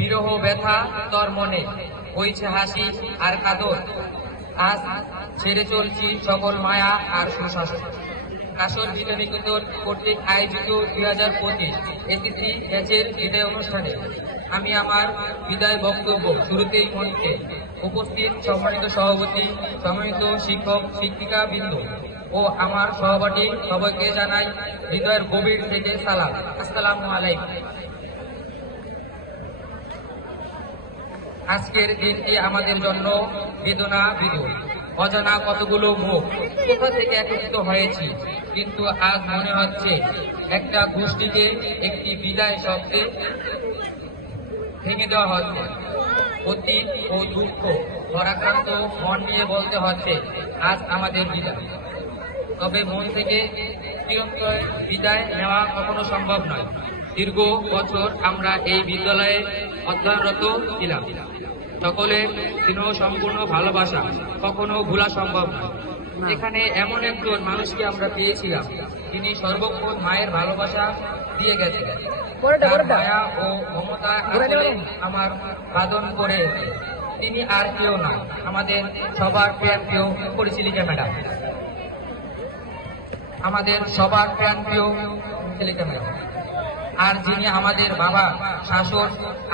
বিরহ ব্যথা তোর মনে হইছে হাসি আর কাদর। আজ ছেড়ে চলছি সকল মায়া আর সুশাসন। কাশর বিজ্ঞানিকেতন কর্তৃক আয়োজিত দুই হাজার পঁচিশ এসিসি ব্যাচের বিদায় অনুষ্ঠানে আমি আমার বিদায় বক্তব্য শুরুতেই মঞ্চে উপস্থিত সম্মানিত সভাপতি, সম্মানিত শিক্ষক শিক্ষিকা বিন্দু ও আমার সহপাঠী সবাইকে জানাই হৃদয়ের গভীর থেকে সালাম। আসসালামু আলাইকুম। আজকের দিনটি আমাদের জন্য বেদনা বিদুর অজানা কতগুলো মুখ? কোথা থেকে একত্রিত হয়েছি? কিন্তু আজ মনে হচ্ছে একটা গোষ্ঠীকে একটি বিদায় শব্দে ভেঙে দেওয়া হচ্ছে। অতীত ও দুঃখ, পরাক্রান্ত মন নিয়ে বলতে হচ্ছে, আজ আমাদের বিদায়। তবে মন থেকে চিরন্তর বিদায় নেওয়া কখনো সম্ভব নয়। দীর্ঘ বছর আমরা এই বিদ্যালয়ে অধ্যয়নরত ছিলাম। সকলের স্নেহ সম্পূর্ণ ভালোবাসা কখনো ভোলা সম্ভব নয়। এখানে এমন একজন মানুষকে আমরা পেয়েছিলাম তিনি সর্বক্ষণ মায়ের ভালোবাসা দিয়ে গেছেন। তার মায়া ও মমতা আমার বাদন করে তিনি আর কেউ না আমাদের সবার প্রিয় প্রিয় পরিচালিকা ম্যাডাম। আমাদের সবার প্রাণ প্রিয় ছেলেকে আর যিনি আমাদের বাবা শাসন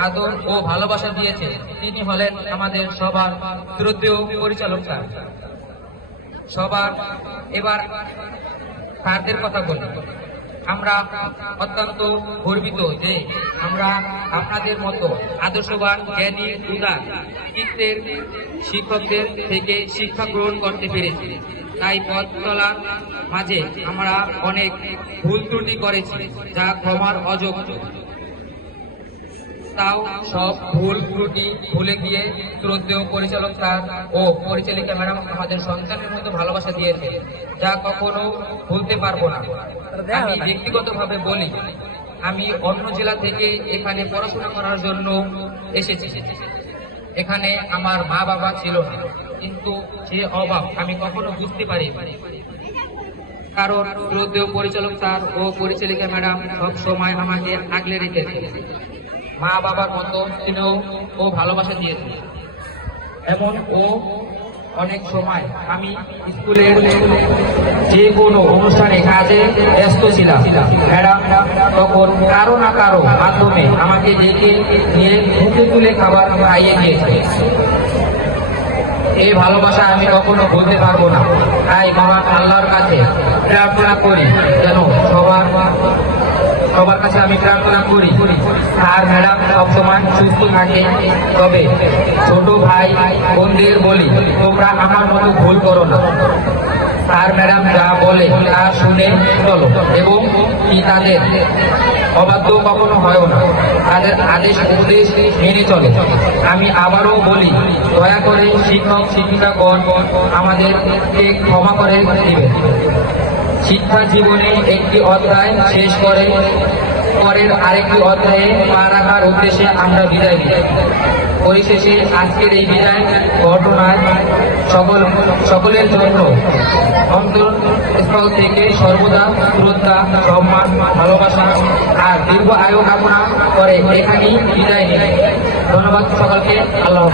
আদর ও ভালোবাসা দিয়েছে তিনি হলেন আমাদের সবার শ্রদ্ধেয় পরিচালক স্যার। সবার, এবার স্যারদের কথা বলি। আমরা অত্যন্ত গর্বিত যে আমরা আপনাদের মতো আদর্শবান, জ্ঞানী, উদার শিক্ষকদের থেকে শিক্ষা গ্রহণ করতে পেরেছি। তাই পথ চলার মাঝে আমরা অনেক ভুল ত্রুটি করেছি, যা ক্ষমার অযোগ্য। তাও সব ভুল ত্রুটি ভুলে গিয়ে শ্রদ্ধেয় পরিচালক স্যার ও পরিচালিকা ম্যাডাম আমাদের সন্তানের মতো ভালোবাসা দিয়েছে, যা কখনো ভুলতে পারব না। আমি ব্যক্তিগতভাবে বলি, আমি অন্য জেলা থেকে এখানে পড়াশোনা করার জন্য এসেছি। এখানে আমার মা বাবা ছিল না। কিন্তু সে অভাব আমি কখনো বুঝতে পারি কারণ শ্রদ্ধেয় পরিচালক স্যার ও পরিচালিকা ম্যাডাম সব সময় আমাকে আগলে রেখেছে মা বাবার মতো স্নেহ ও ভালোবাসা দিয়েছে এমন ও অনেক সময় আমি স্কুলের যে কোনো অনুষ্ঠানে কাজে ব্যস্ত ছিলাম। ম্যাডাম তখন কারও না কারও মাধ্যমে আমাকে ডেকে নিয়ে মুখে তুলে খাবার খাইয়ে দিয়েছে এই ভালোবাসা আমি কখনো বলতে পারব না। তাই মহান আল্লাহর কাছে প্রার্থনা করি যেন সবার সবার কাছে আমি প্রার্থনা করি, আর ম্যাডাম সবসময় সুস্থ থাকে। তবে ছোট ভাই, বোনদের বলি, তোমরা আমার মতো ভুল করো না। আর ম্যাডাম যা বলে তা শুনে, চলো। এবং কি তাদের? অবাধ্য কখনো হয় না। তাদের আদেশ উপদেশ মেনে চলে। আমি আবারও বলি, দয়া করে শিক্ষক, শিক্ষিকাগণ আমাদেরকে ক্ষমা করে দিবেন। শিক্ষা জীবনে একটি অধ্যায় শেষ করে পরের আরেকটি অধ্যায়ে পা রাখার উদ্দেশ্যে আমরা বিদায় দিই পরিশেষে আজকের এই বিদায়, ঘটনায় সকল সকলের জন্য অন্তরস্থল থেকে সর্বদা শ্রদ্ধা, সম্মান, ভালোবাসা আর দীর্ঘ আয়ু কামনা করে এখানেই বিদায় নিই। ধন্যবাদ সকলকে। আল্লাহ